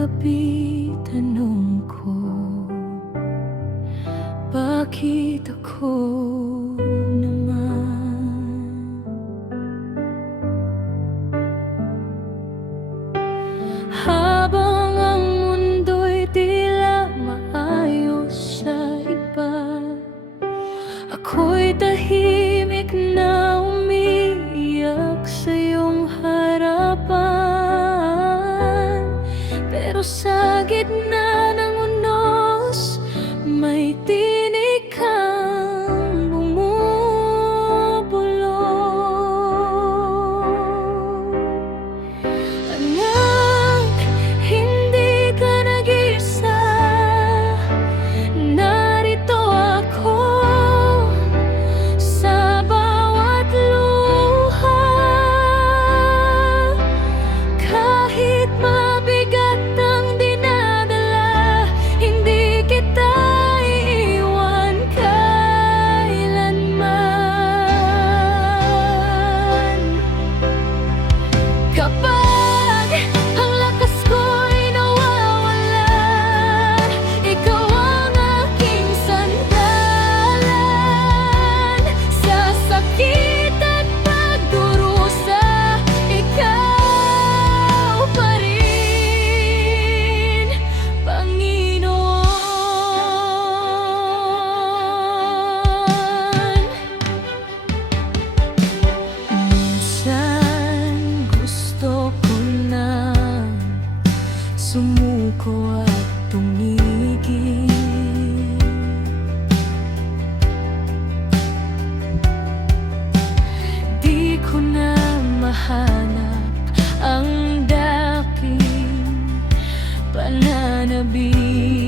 gabi tanong ko, bakit ako naman? Habang ang mundo'y tila maayos sa iba, ako'y tahimik na umiiyak sa iyong harapan. Pero sa gitna ng unos, may tinig kang bumubulong. Anak, hindi ka nag-iisa, narito ako sa bawat luha. Kahit mabigat ang dinadala, hindi kita iiwan kailanman. Kapag ang lakas ko'y nawawalan, ikaw ang aking sandalan. Sa sakit at pagdurusa, ikaw pa rin, Panginoon. Minsan gusto ko na sumuko at tumigil. Di ko na mahanap ang daking pananabik.